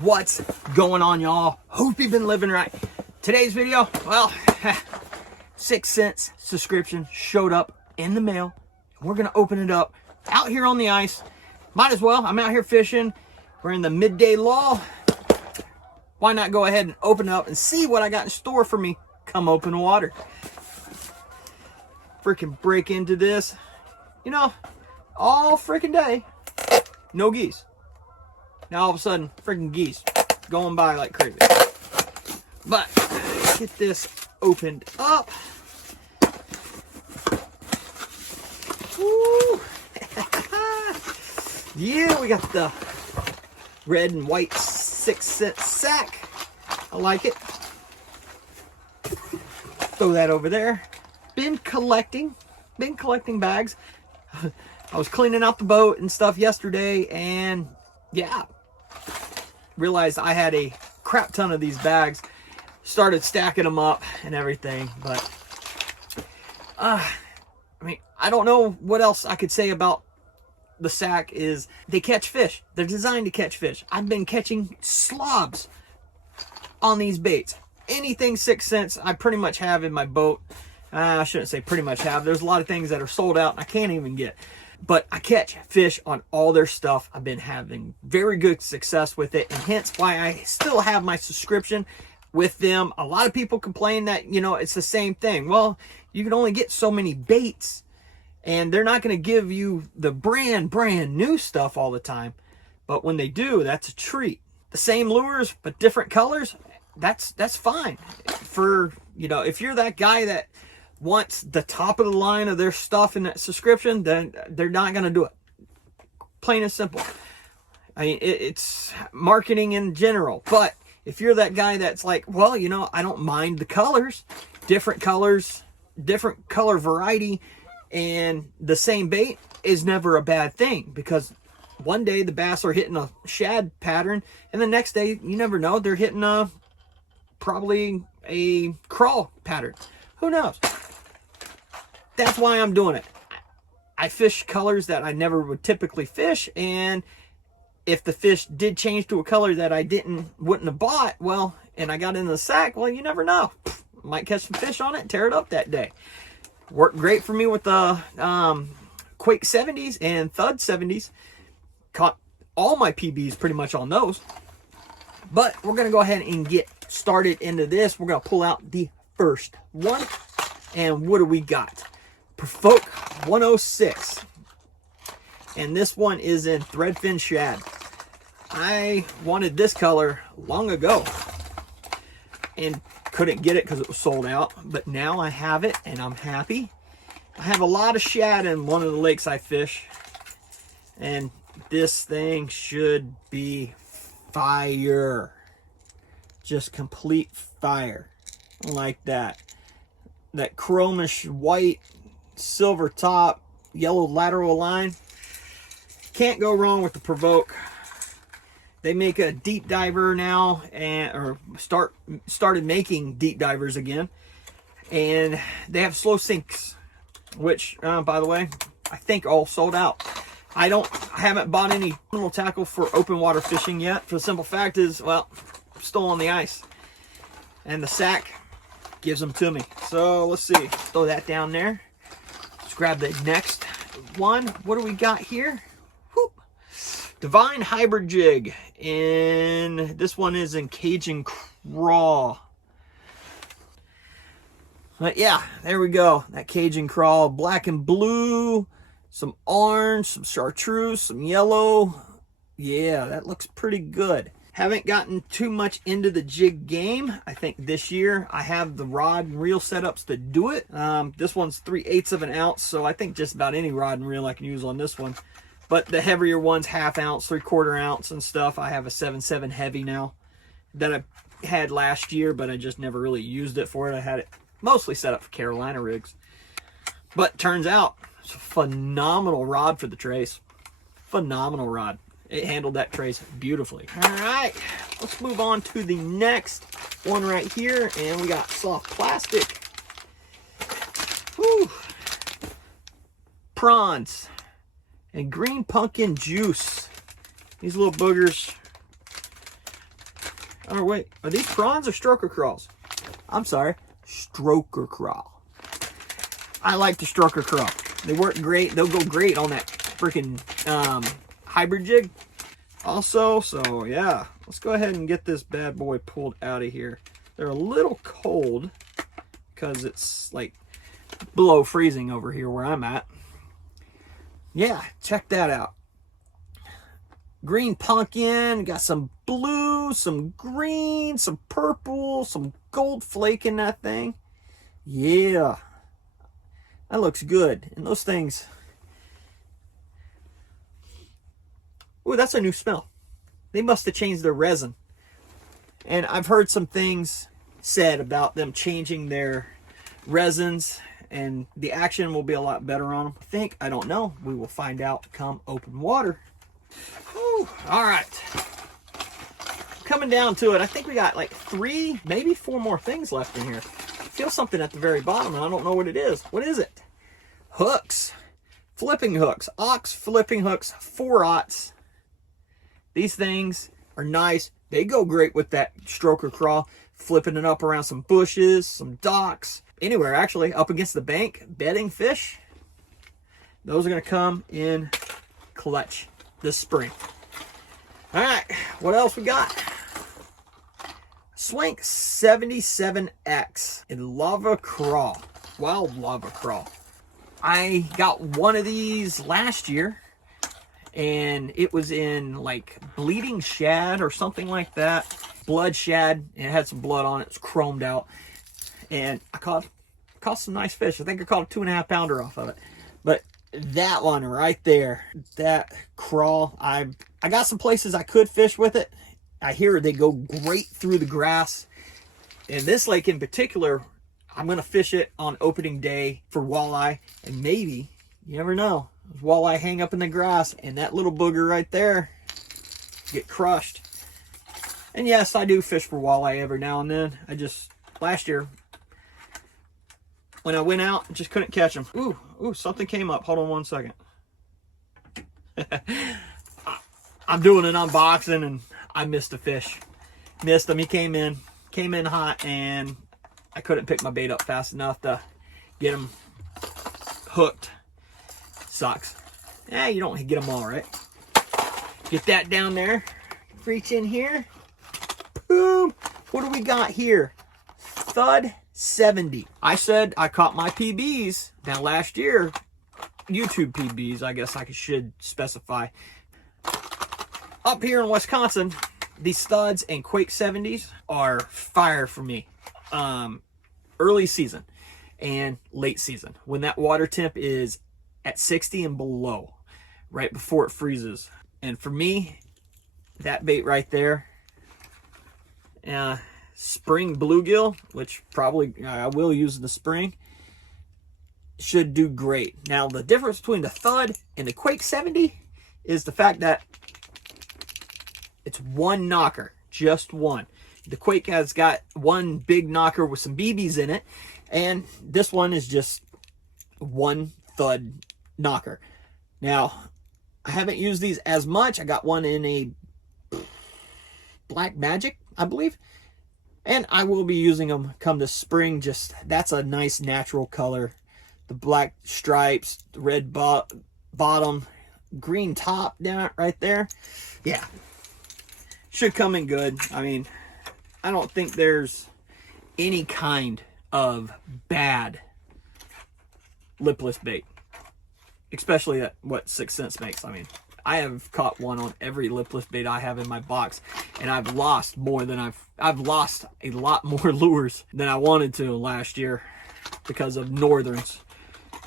What's going on, y'all? Hope you've been living right. Today's video, well, 6 cents subscription showed up in the mail. We're gonna open it up out here on the ice. Might as well. I'm out here fishing. We're in the midday lull. Why not go ahead and open it up and see what I got in store for me come open water? Freaking break into this, you know, all freaking day, no geese. Now all of a sudden, freaking geese going by like crazy. But get this opened up. Woo. Yeah, we got the red and white 6 cent sack. I like it. Throw that over there. Been collecting bags. I was cleaning out the boat and stuff yesterday, and yeah, realized I had a crap ton of these bags. Started stacking them up and everything, but I mean, I don't know what else I could say about the sack. Is they catch fish. They're designed to catch fish. I've been catching slobs on these baits. Anything 6 cents I pretty much have in my boat. I shouldn't say pretty much have. There's a lot of things that are sold out and I can't even get. But I catch fish on all their stuff. I've been having very good success with it, and hence why I still have my subscription with them. A lot of people complain that, you know, it's the same thing. Well, you can only get so many baits, and they're not going to give you the brand new stuff all the time. But when they do, that's a treat. The same lures, but different colors, that's fine. For, you know, if you're that guy that wants the top of the line of their stuff in that subscription, then they're not going to do it. Plain and simple. I mean, it's marketing in general. But if you're that guy that's like, well, you know, I don't mind the colors, different color variety, and the same bait is never a bad thing, because one day the bass are hitting a shad pattern, and the next day, you never know, they're hitting probably a crawl pattern. Who knows? That's why I'm doing it. I fish colors that I never would typically fish, and if the fish did change to a color that I wouldn't have bought, well, and I got in the sack, well, you never know. Might catch some fish on it and tear it up that day. Worked great for me with the Quake 70s and Thud 70s. Caught all my PBs pretty much on those. But we're going to go ahead and get started into this. We're going to pull out the first one. And what do we got? Provoke 106. And this one is in threadfin shad. I wanted this color long ago and couldn't get it because it was sold out. But now I have it and I'm happy. I have a lot of shad in one of the lakes I fish. And this thing should be fire. Just complete fire. Like that. That chromish white, silver top, yellow lateral line. Can't go wrong with the Provoke. They make a deep diver now, or started making deep divers again, and they have slow sinks, which by the way, I think all sold out. I haven't bought any little tackle for open water fishing yet, for the simple fact is, well, I'm still on the ice, and the sack gives them to me. So let's see, throw that down there. Let's grab the next one. What do we got here? Whoop. Divine Hybrid Jig, and this one is in Cajun Crawl. But yeah, there we go. That Cajun Crawl, black and blue, some orange, some chartreuse, some yellow. Yeah, that looks pretty good. Haven't gotten too much into the jig game. I think this year I have the rod and reel setups to do it. This one's 3/8 of an ounce, so I think just about any rod and reel I can use on this one. But the heavier ones, 1/2 ounce, 3/4 ounce and stuff. I have a 7.7 heavy now that I had last year, but I just never really used it for it. I had it mostly set up for Carolina rigs. But turns out it's a phenomenal rod for the trace. Phenomenal rod. It handled that trace beautifully. All right, let's move on to the next one right here. And we got soft plastic. Whew. Prawns and green pumpkin juice. These little boogers Oh, wait. Are these prawns or stroker crawls? I'm sorry. Stroker crawl. I like the stroker crawl. They work great. They'll go great on that freaking hybrid jig. Also, so yeah, let's go ahead and get this bad boy pulled out of here. They're a little cold because it's like below freezing over here where I'm at. Yeah, check that out. Green pumpkin, got some blue, some green, some purple, some gold flake in that thing. Yeah, that looks good. And those things, ooh, that's a new smell. They must have changed their resin. And I've heard some things said about them changing their resins, and the action will be a lot better on them. I don't know. We will find out come open water. Whew. All right. Coming down to it, I think we got like 3, maybe 4 more things left in here. I feel something at the very bottom, and I don't know what it is. What is it? Hooks. Flipping hooks. Ox flipping hooks, 4/0. These things are nice. They go great with that stroker crawl, flipping it up around some bushes, some docks, anywhere actually, up against the bank, bedding fish. Those are going to come in clutch this spring. All right, what else we got? Swank 77X in lava crawl, wild lava crawl. I got one of these last year, and it was in like bleeding shad or something like that. Blood shad, and it had some blood on it. It was chromed out, and I caught some nice fish. I think I caught a 2.5 pounder off of it. But that one right there, that crawl, I got some places I could fish with it. I hear they go great through the grass. And this lake in particular, I'm going to fish it on opening day for walleye, and maybe, you never know, walleye hang up in the grass, and that little booger right there get crushed. And yes, I do fish for walleye every now and then. Last year, when I went out, just couldn't catch them. Ooh, something came up. Hold on one second. I'm doing an unboxing, and I missed a fish. Missed him. He came in hot, and I couldn't pick my bait up fast enough to get him hooked. Sucks. You don't get them all right. Get that down there. Reach in here. Boom. What do we got here? Thud 70. I said I caught my PBs. Now last year, YouTube PBs, I guess I should specify. Up here in Wisconsin, these Thuds and Quake 70s are fire for me. Early season and late season, when that water temp is at 60 and below, right before it freezes. And for me, that bait right there, spring bluegill, which probably I will use in the spring, should do great. Now the difference between the Thud and the Quake 70 is the fact that it's one knocker, just one. The Quake has got one big knocker with some BBs in it, and this one is just one Thud knocker. Now, I haven't used these as much. I got one in a Black Magic, I believe, and I will be using them come this spring. Just, that's a nice natural color. The black stripes, the red bottom, green top down right there. Yeah, should come in good. I mean, I don't think there's any kind of bad lipless bait, especially at what 6 cents makes. I mean, I have caught one on every lipless bait I have in my box, and I've lost more than I've lost a lot more lures than I wanted to last year because of northerns,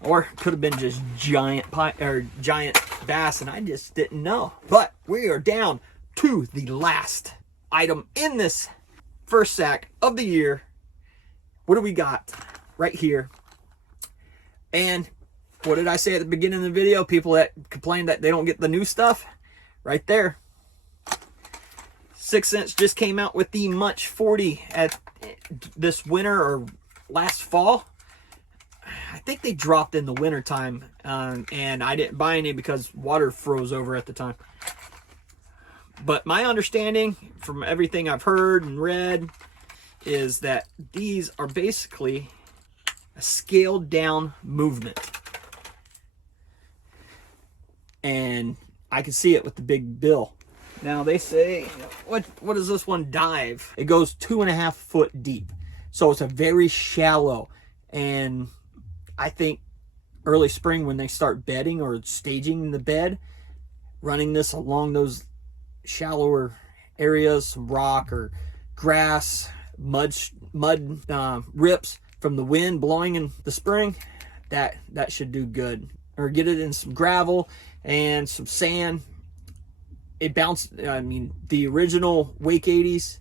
or could have been just giant bass, and I just didn't know. But we are down to the last item in this first sack of the year. What do we got right here? And what did I say at the beginning of the video? People that complain that they don't get the new stuff, right there. 6 Cents just came out with the Munch 40 at this winter or last fall. I think they dropped in the winter time, and I didn't buy any because water froze over at the time. But my understanding from everything I've heard and read is that these are basically a scaled down movement. And I can see it with the big bill. Now they say, what does this one dive? It goes 2.5 foot deep. So it's a very shallow. And I think early spring when they start bedding or staging the bed, running this along those shallower areas, some rock or grass, mud rips from the wind blowing in the spring, that should do good. Or get it in some gravel and some sand. It bounced, I mean, the original Wake 80s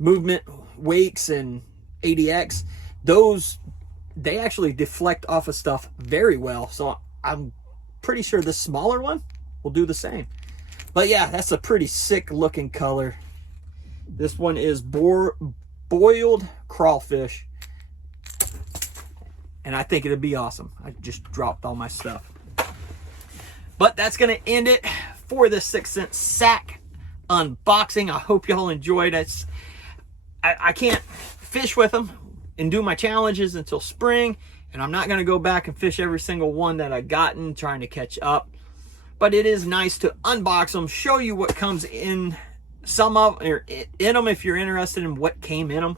movement Wakes and 80X, those, they actually deflect off of stuff very well. So I'm pretty sure this smaller one will do the same. But yeah, that's a pretty sick looking color. This one is boiled crawfish. And I think it'd be awesome. I just dropped all my stuff. But that's going to end it for this 6 cent sack unboxing. I hope y'all enjoyed it. I can't fish with them and do my challenges until spring. And I'm not going to go back and fish every single one that I've gotten, trying to catch up. But it is nice to unbox them, show you what comes in some of, or in them if you're interested in what came in them.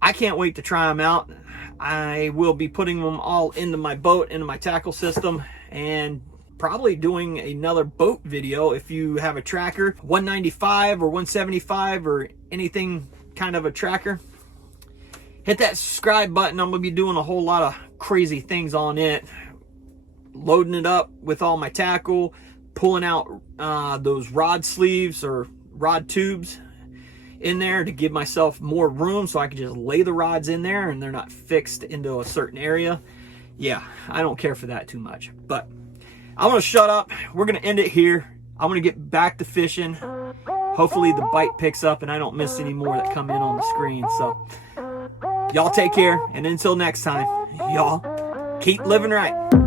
I can't wait to try them out. I will be putting them all into my boat, into my tackle system, and probably doing another boat video. If you have a tracker, 195 or 175 or anything kind of a tracker, hit that subscribe button. I'm gonna be doing a whole lot of crazy things on it, loading it up with all my tackle, pulling out those rod sleeves or rod tubes in there to give myself more room so I can just lay the rods in there and they're not fixed into a certain area. Yeah, I don't care for that too much. But I'm gonna shut up. We're gonna end it here. I'm gonna get back to fishing. Hopefully the bite picks up and I don't miss any more that come in on the screen. So y'all take care, and until next time, y'all keep living right.